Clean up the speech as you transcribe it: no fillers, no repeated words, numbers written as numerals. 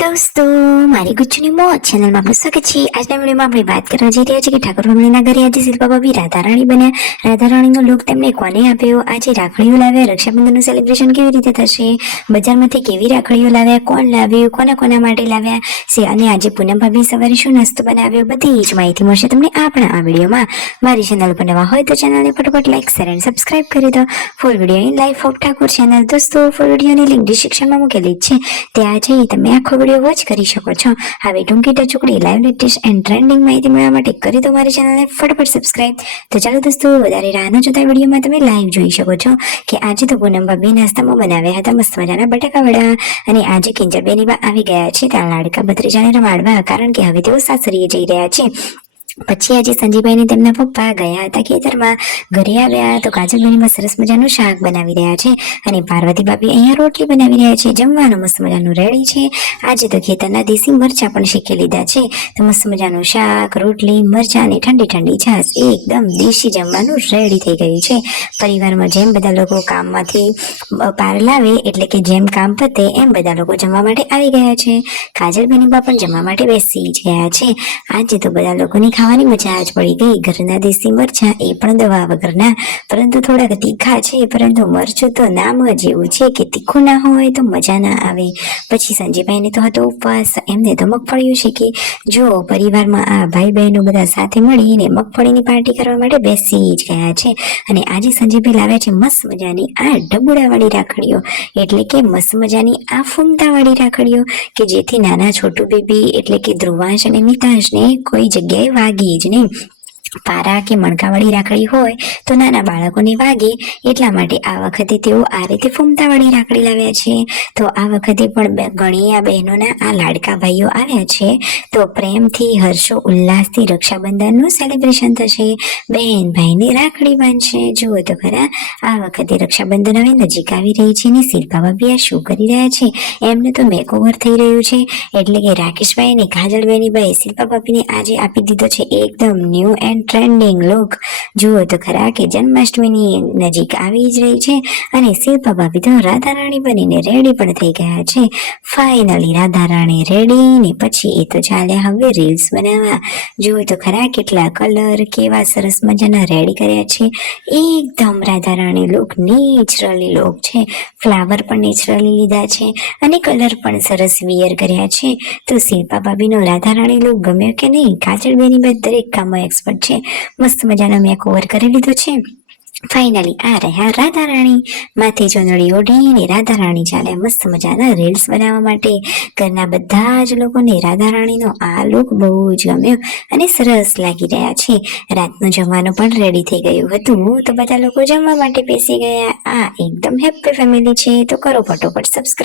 દોસ્તો, મારી ગુચ્છુની મોજ ચેનલમાં આપનું સ્વાગત છે। આજના વિડીયોમાં આપણે વાત કરવા જઈ રહ્યા છીએ કે ઠાકોર રમણીના ઘરે આજે શિલ્પા ભાભી રાધારાણી બન્યા। રાધારાણીનો લુક તેમને કોને આપ્યો, આજે રાખડીઓ લાવ્યા, રક્ષાબંધનનું સેલિબ્રેશન કેવી રીતે થશે, બજારમાંથી કેવી રાખડીઓ લાવ્યા, કોણ લાવ્યું, કોના કોના માટે લાવ્યા છે, અને આજે પૂનમ ભાભી સવારે શું નાસ્તો બનાવ્યો, બધી જ માહિતી મળશે તમને આપણા આ વિડીયોમાં। મારી ચેનલ પર નવા હોય તો ચેનલને ફટાફટ લાઈક શેર અને સબસ્ક્રાઇબ કરી દો। ફૂલ વિડીયોની લાઈફ ઓફ ઠાકોર ચેનલ દોસ્તો, ફૂલ વિડીયોની લિંક ડિસ્ક્રિપ્શનમાં મૂકેલી જ છે, ત્યાં જઈ તમે આખો વિડીયો વોચ કરી શકો છો। હવે ટૂંકી ટચુકડી લાઈવ લેટેસ્ટ એન્ડ ટ્રેન્ડિંગ માહિતી મેળવવા માટે કરી દો મારી ચેનલને ફટાફટ સબસ્ક્રાઇબ। તો ચાલો દોસ્તો, વધારે રાહ ન જોતા વિડીયોમાં તમે લાઈવ જોઈ શકો છો કે આજે તો પૂનમ ભાભી નાસ્તામાં બનાવ્યા હતા મસ્ત મજાના બટાકા વડા, અને આજે કિંજલબેની બા આવી ગયા છે ત્યાં લાડકા ભત્રીજાને રમાડવા, કારણ કે હવે તેઓ સાસરીએ જઈ રહ્યા છે। પછી આજે સંજીભાઈ ને તેમના પપ્પા ગયા હતા ખેતરમાં, ઘરે આવ્યા તો કાજલબેનીમાં સરસ મજાનું શાક બનાવી રહ્યા છે, અને પાર્વતી ભાભી અહીંયા રોટલી બનાવી રહ્યા છે। જમવાનું મસ્ત મજાનું રેડી છે। આજે તો ખેતરના દેશી મરચા પણ શીખી લીધા છે, તો મસ્ત મજાનું શાક, રોટલી, મરચા અને ઠંડી ઠંડી છાશ, એકદમ દેશી જમવાનું રેડી થઈ ગયું છે। પરિવારમાં જેમ બધા લોકો કામમાંથી પાર લાવે એટલે કે જેમ કામ પતે એમ બધા લોકો જમવા માટે આવી ગયા છે। કાજલબેની બા પણ જમવા માટે બેસી જ ગયા છે। આજે તો બધા લોકોની ખાવાની મજા જ પડી ગઈ। ઘરના દેશી મરચા, એ પણ દવા વગરના, પરંતુ થોડાક તીખા છે, પરંતુ મરચું તો નામ જ એવું છે કે તીખું ના હોય તો મજા ના આવે। પછી સંજીભાઈને તો હતો ઉપવાસ, એમને તો મગફળીઓ શેકી। જો પરિવારમાં આ ભાઈ બહેનો બધા સાથે મળીને મગફળીની પાર્ટી કરવા માટે બેસી જ ગયા છે, અને આજે સંજીભાઈ લાવ્યા છે મસ્ત મજાની આ ડબુડાવાળી રાખડીઓ, એટલે કે મસ્ત મજાની આ ફૂમતાવાળી રાખડીઓ, કે જેથી નાના છોટું બેબી એટલે કે ધ્રુવાંશ અને મિતાંશને કોઈ જગ્યાએ વાગી જ નહીં। પારા કે મણકાવાળી રાખડી હોય તો નાના બાળકોને વાગે, એટલા માટે આ વખતે તેઓ આ રીતે ફૂમતાવાળી રાખડી લાવ્યા છે। તો આ વખતે પણ ઘણી આ બહેનોના આ લાડકા ભાઈઓ આવ્યા છે, તો પ્રેમથી, હર્ષો ઉલ્લાસથી રક્ષાબંધનનું સેલિબ્રેશન થશે, બહેન ભાઈને રાખડી બાંધશે। જુઓ તો ખરા, આ વખતે રક્ષાબંધન હવે નજીક આવી રહી છે ને શિલ્પા ભાભી આ શું કરી રહ્યા છે, એમને તો મેકઓવર થઈ રહ્યું છે, એટલે કે રાકેશભાઈ અને કાજલબેની બાઈ શિલ્પા ભાભીને આજે આપી દીધો છે એકદમ ન્યૂ એન્ડ ટ્રેન્ડિંગ લુક। જુઓ તો ખરા કે જન્માષ્ટમીની નજીક આવી જ રહી છે, અને શિલ્પા ભાભી તો રાધારાણી બનીને રેડી પણ થઈ ગયા છે। ફાઇનલી રાધારાણી રેડી, ને પછી એ તો ચાલે હવે રીલ્સ બનાવવા। જુઓ તો ખરા કેટલા કલર, કેવા સરસ મજાના રેડી કર્યા છે, એકદમ રાધારાણી લુક, નેચરલી લુક છે। ફ્લાવર પણ નેચરલી લીધા છે, અને કલર પણ સરસ વિયર કર્યા છે। તો શિલ્પા ભાભીનો રાધારાણી લુક ગમ્યો કે નહીં? કાજલબેની બાદ દરેક કામમાં એક્સપર્ટ છે, મસ્ત મજાનો મેકઓવર કરી લીધો છે। ફાઇનલી આ રહ્યા રાધારાણી, માથે ચૂંદડી ઓઢીને રાધારાણી ચાલે મસ્ત મજાના રીલ્સ બનાવવા માટે। ઘરના બધા જ લોકોને રાધારાણીનો આ લુક બહુ જ ગમ્યો અને સરસ લાગી રહ્યા છે। રાતનું જમવાનું પણ રેડી થઈ ગયું હતું, તો બધા લોકો જમવા માટે બેસી ગયા। આ એકદમ હેપી ફેમિલી છે, તો કરો ફટોફટ સબસ્ક્રાઇબ।